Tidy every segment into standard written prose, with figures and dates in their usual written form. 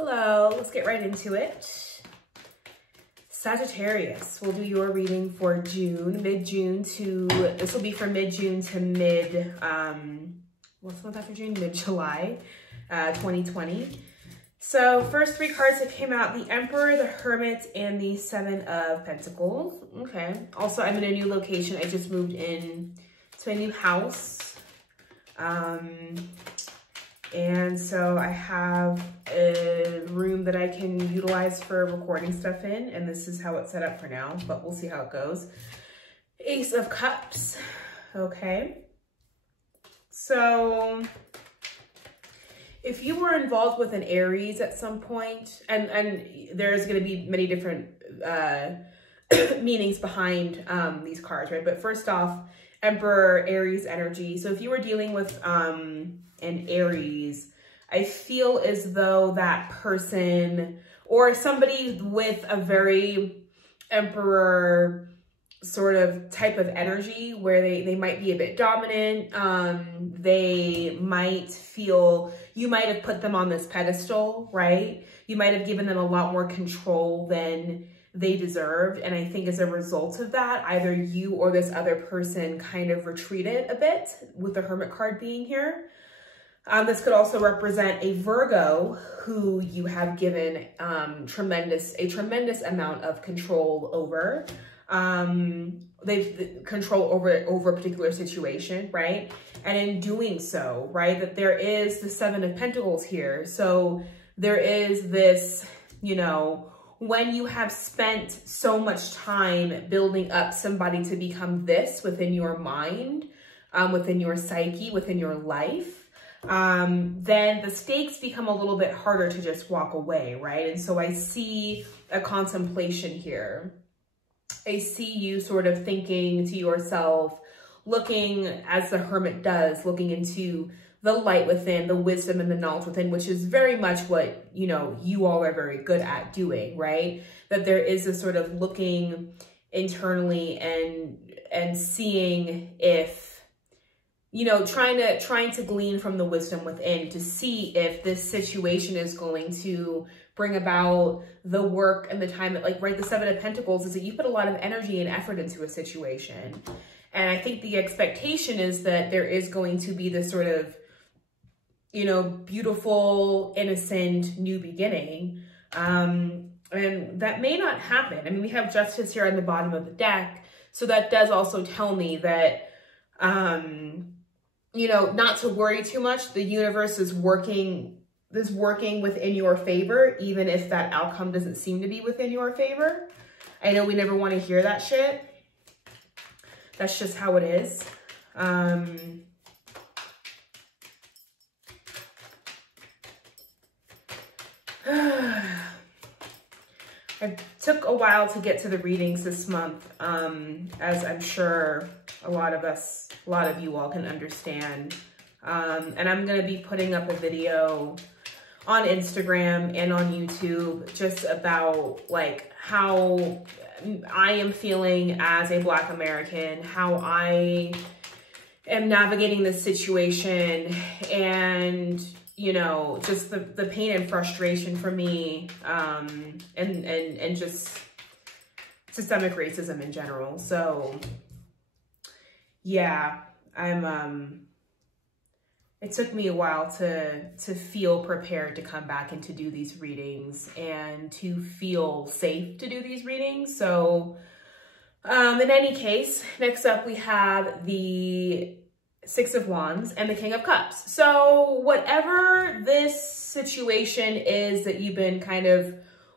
Hello, let's get right into it. Sagittarius, we'll do your reading for June, mid-June to, this will be from mid-June to what's the month after June? Mid-July, 2020. So first three cards that came out, the Emperor, the Hermit, and the Seven of Pentacles. Okay. Also, I'm in a new location. I just moved in to a new house. And so I have a room that I can utilize for recording stuff in, and this is how it's set up for now, but we'll see how it goes. Ace of Cups. Okay. So if you were involved with an Aries at some point, and there's going to be many different meanings behind these cards, right? But first off, Emperor, Aries energy. So if you were dealing with an Aries, I feel as though that person or somebody with a very Emperor sort of type of energy where they might be a bit dominant. They might feel, you might have put them on this pedestal, right? You might have given them a lot more control than they deserved. And I think as a result of that, either you or this other person kind of retreated a bit with the Hermit card being here. This could also represent a Virgo who you have given a tremendous amount of control over. They've control over a particular situation, right? And in doing so, right, that there is the Seven of Pentacles here. So there is this, you know, when you have spent so much time building up somebody to become this within your mind, within your psyche, within your life, then the stakes become a little bit harder to just walk away, right? And so I see a contemplation here. I see you sort of thinking to yourself, looking as the Hermit does, looking into the light within, the wisdom and the knowledge within, which is very much what, you know, you all are very good at doing, right? That there is a sort of looking internally and seeing if, you know, trying to glean from the wisdom within to see if this situation is going to bring about the work and the time that, like, right, the Seven of Pentacles is that you put a lot of energy and effort into a situation. And I think the expectation is that there is going to be this sort of, you know, beautiful, innocent new beginning. And that may not happen. I mean, we have Justice here on the bottom of the deck. So that does also tell me that, you know, not to worry too much. The universe is working within your favor, even if that outcome doesn't seem to be within your favor. I know we never want to hear that shit. That's just how it is. It took a while to get to the readings this month, as I'm sure a lot of you all can understand. And I'm going to be putting up a video on Instagram and on YouTube just about like how I am feeling as a Black American, how I am navigating this situation, and, you know, just the pain and frustration for me, and just systemic racism in general. So yeah, it took me a while to feel prepared to come back and to do these readings and to feel safe to do these readings. So in any case, next up we have the Six of Wands and the King of Cups. So whatever this situation is that you've been kind of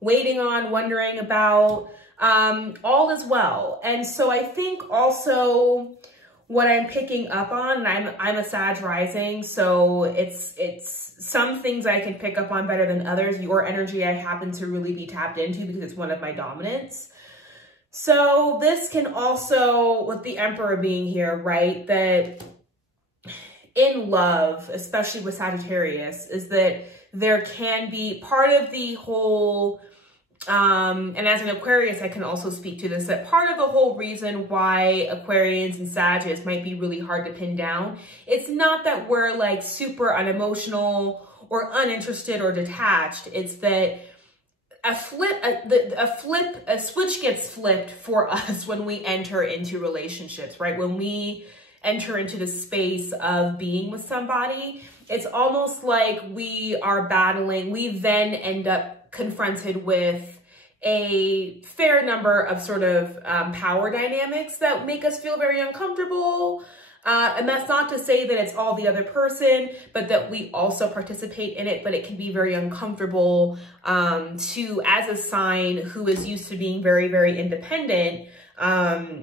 waiting on, wondering about, all is well. And so I think also what I'm picking up on, and I'm a Sag rising, so it's some things I can pick up on better than others. Your energy I happen to really be tapped into because it's one of my dominants. So this can also, with the Emperor being here, right, that in love, especially with Sagittarius, is that there can be part of the whole, and as an Aquarius, I can also speak to this, that part of the whole reason why Aquarians and Sagittarius might be really hard to pin down, it's not that we're like super unemotional or uninterested or detached. It's that a switch gets flipped for us when we enter into relationships, right? When we enter into the space of being with somebody, it's almost like we are battling. We then end up confronted with a fair number of sort of power dynamics that make us feel very uncomfortable. And that's not to say that it's all the other person, but that we also participate in it, but it can be very uncomfortable as a sign who is used to being very, very independent,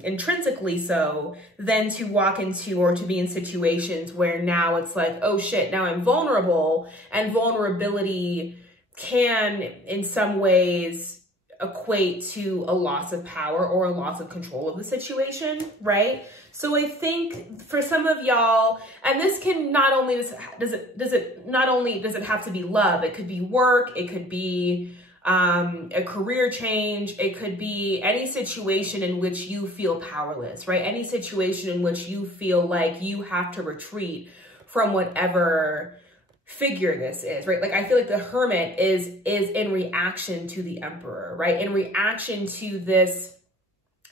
intrinsically so, then to walk into or to be in situations where now it's like, oh shit, now I'm vulnerable, and vulnerability can in some ways equate to a loss of power or a loss of control of the situation, right? So I think for some of y'all, and this can not only does it have to be love, it could be work, it could be a career change, it could be any situation in which you feel powerless, right? Any situation in which you feel like you have to retreat from whatever figure this is, right? Like I feel like the Hermit is in reaction to the Emperor, right? In reaction to this,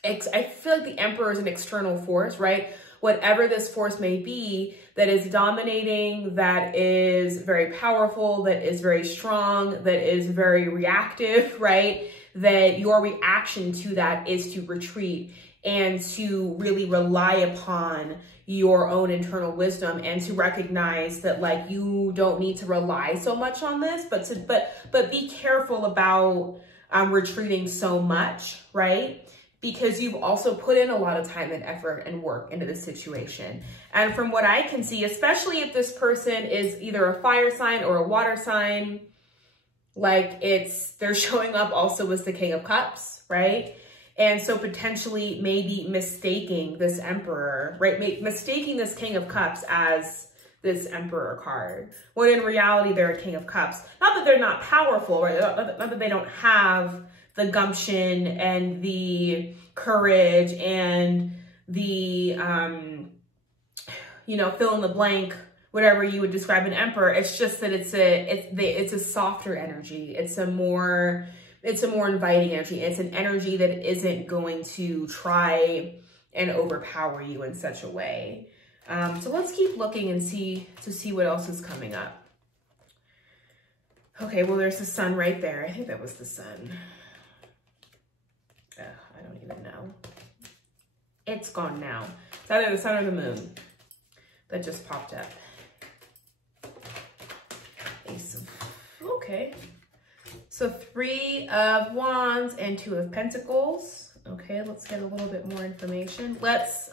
I feel like the Emperor is an external force, right? Whatever this force may be that is dominating, that is very powerful, that is very strong, that is very reactive, right? That your reaction to that is to retreat and to really rely upon your own internal wisdom and to recognize that like you don't need to rely so much on this, but be careful about retreating so much, right? Because you've also put in a lot of time and effort and work into this situation. And from what I can see, especially if this person is either a fire sign or a water sign, like they're showing up also as the King of Cups, right? And so potentially maybe mistaking this Emperor, right? Mistaking this King of Cups as this Emperor card, when in reality they're a King of Cups. Not that they're not powerful, right? Not that they don't have the gumption and the courage and the, fill in the blank, whatever you would describe an Emperor. It's just that it's a softer energy. It's a more inviting energy. It's an energy that isn't going to try and overpower you in such a way. So let's keep looking and see what else is coming up. Okay, well, there's the sun right there. I think that was the sun. I don't even know. It's gone now. It's either the sun or the moon that just popped up. Okay. So 3 of Wands and 2 of Pentacles. Okay, let's get a little bit more information. Let's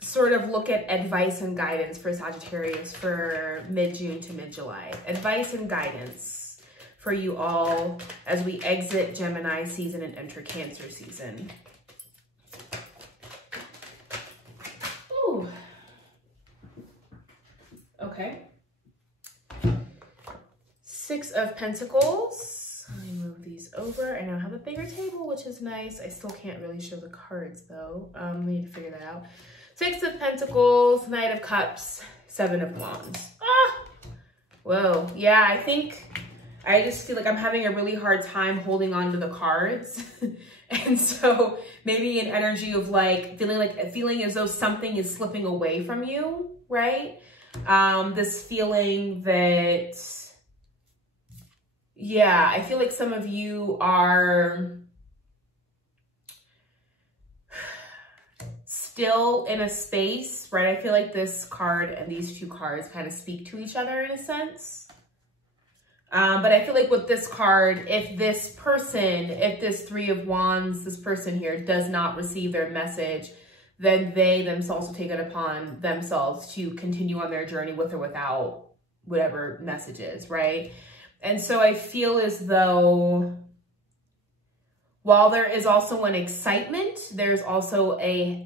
sort of look at advice and guidance for Sagittarius for mid-June to mid-July. Advice and guidance for you all as we exit Gemini season and enter Cancer season. Ooh. Okay. 6 of Pentacles. Let me move these over. I now have a bigger table, which is nice. I still can't really show the cards though. We need to figure that out. 6 of Pentacles, Knight of Cups, 7 of Wands. Ah! Whoa. Yeah, I just feel like I'm having a really hard time holding on to the cards. And so maybe an energy of like feeling as though something is slipping away from you, right? This feeling that, yeah, I feel like some of you are still in a space, right? I feel like this card and these 2 cards kind of speak to each other in a sense. But I feel like with this card, if this 3 of Wands, this person here does not receive their message, then they themselves will take it upon themselves to continue on their journey with or without whatever message is, right? And so I feel as though while there is also an excitement, there's also a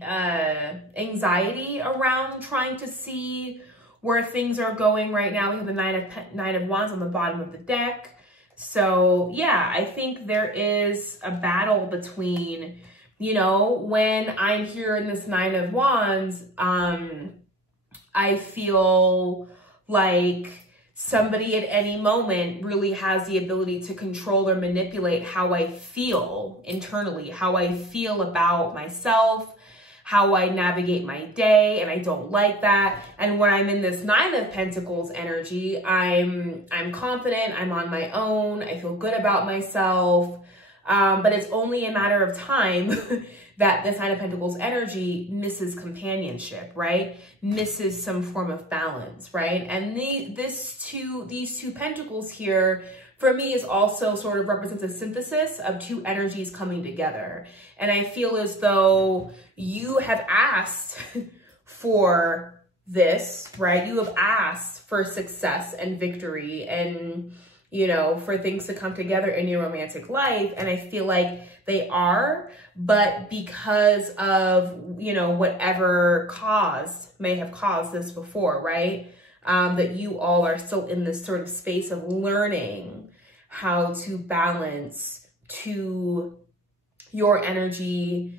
anxiety around trying to see where things are going right now. We have the Nine of Wands on the bottom of the deck. So yeah, I think there is a battle between, when I'm here in this 9 of Wands, I feel like somebody at any moment really has the ability to control or manipulate how I feel internally, how I feel about myself, how I navigate my day, and I don't like that. And when I'm in this 9 of Pentacles energy, I'm confident, I'm on my own, I feel good about myself, but it's only a matter of time that this 9 of Pentacles energy misses companionship, right? Misses some form of balance, right? And these two pentacles here, for me, is also sort of represents a synthesis of 2 energies coming together. And I feel as though you have asked for this, right? You have asked for success and victory and, you know, for things to come together in your romantic life. And I feel like they are, but because of, you know, whatever may have caused this before, right? That you all are still in this sort of space of learning how to balance your energy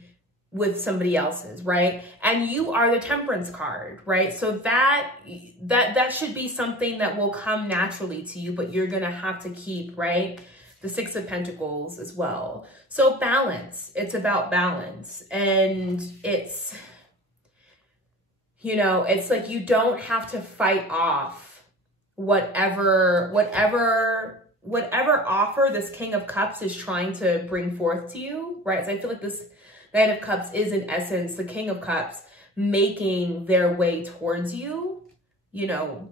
with somebody else's, right? And you are the Temperance card, right? So that should be something that will come naturally to you, but you're gonna have to keep, right? The 6 of Pentacles as well. So balance, it's about balance. And it's, you know, it's like you don't have to fight off whatever offer this King of Cups is trying to bring forth to you, right? So I feel like this Knight of Cups is in essence the King of Cups making their way towards you. You know,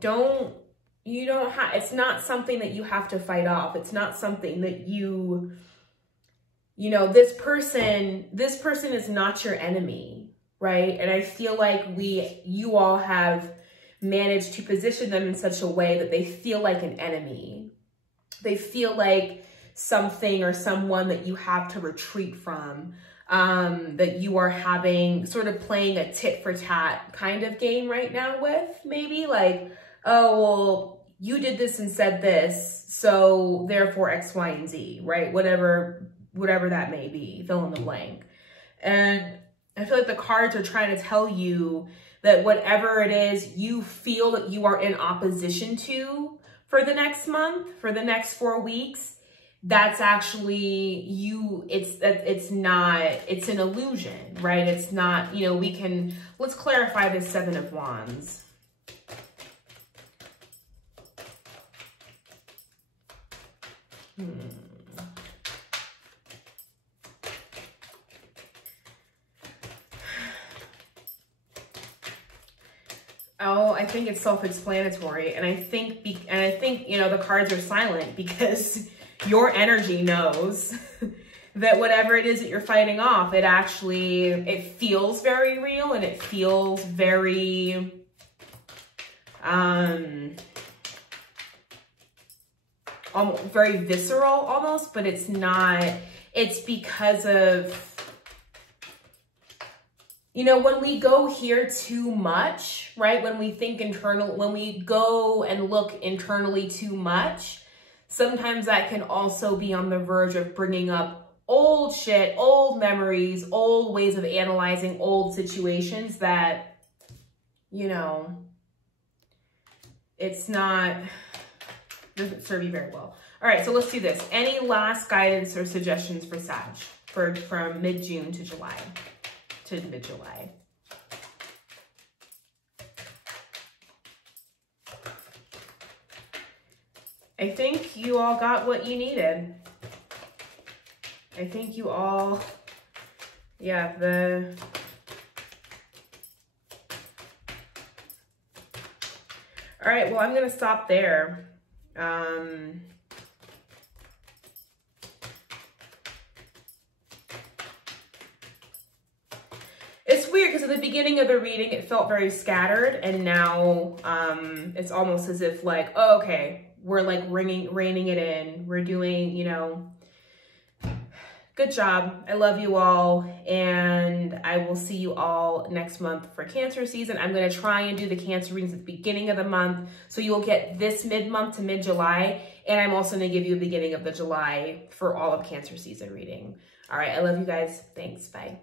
it's not something that you have to fight off. It's not something that you know, this person is not your enemy, right? And I feel like you all have managed to position them in such a way that they feel like an enemy. They feel like something or someone that you have to retreat from, that you are playing a tit for tat kind of game right now with, maybe like, oh, well, you did this and said this, so therefore X, Y, and Z, right? Whatever that may be, fill in the blank. And I feel like the cards are trying to tell you that whatever it is you feel that you are in opposition to for the next month, for the next 4 weeks, that's actually it's an illusion, right? It's not, you know, let's clarify this 7 of Wands. Oh, I think it's self-explanatory. And I think, you know, the cards are silent because your energy knows that whatever it is that you're fighting off, it feels very real and it feels very, very visceral almost, but it's not. It's because of, you know, when we go here too much, right? When we go and look internally too much, sometimes that can also be on the verge of bringing up old shit, old memories, old ways of analyzing old situations that, you know, doesn't serve you very well. All right, so let's do this. Any last guidance or suggestions for Sag from mid-June to July? To mid-July. I think you all got what you needed. I think you all, yeah, all right, well, I'm going to stop there. It's weird because at the beginning of the reading, it felt very scattered. And now it's almost as if like, oh, okay, we're like reining it in. We're doing, you know, good job. I love you all. And I will see you all next month for Cancer season. I'm going to try and do the Cancer readings at the beginning of the month. So you will get this mid-month to mid-July. And I'm also going to give you a beginning of the July for all of Cancer season reading. All right. I love you guys. Thanks. Bye.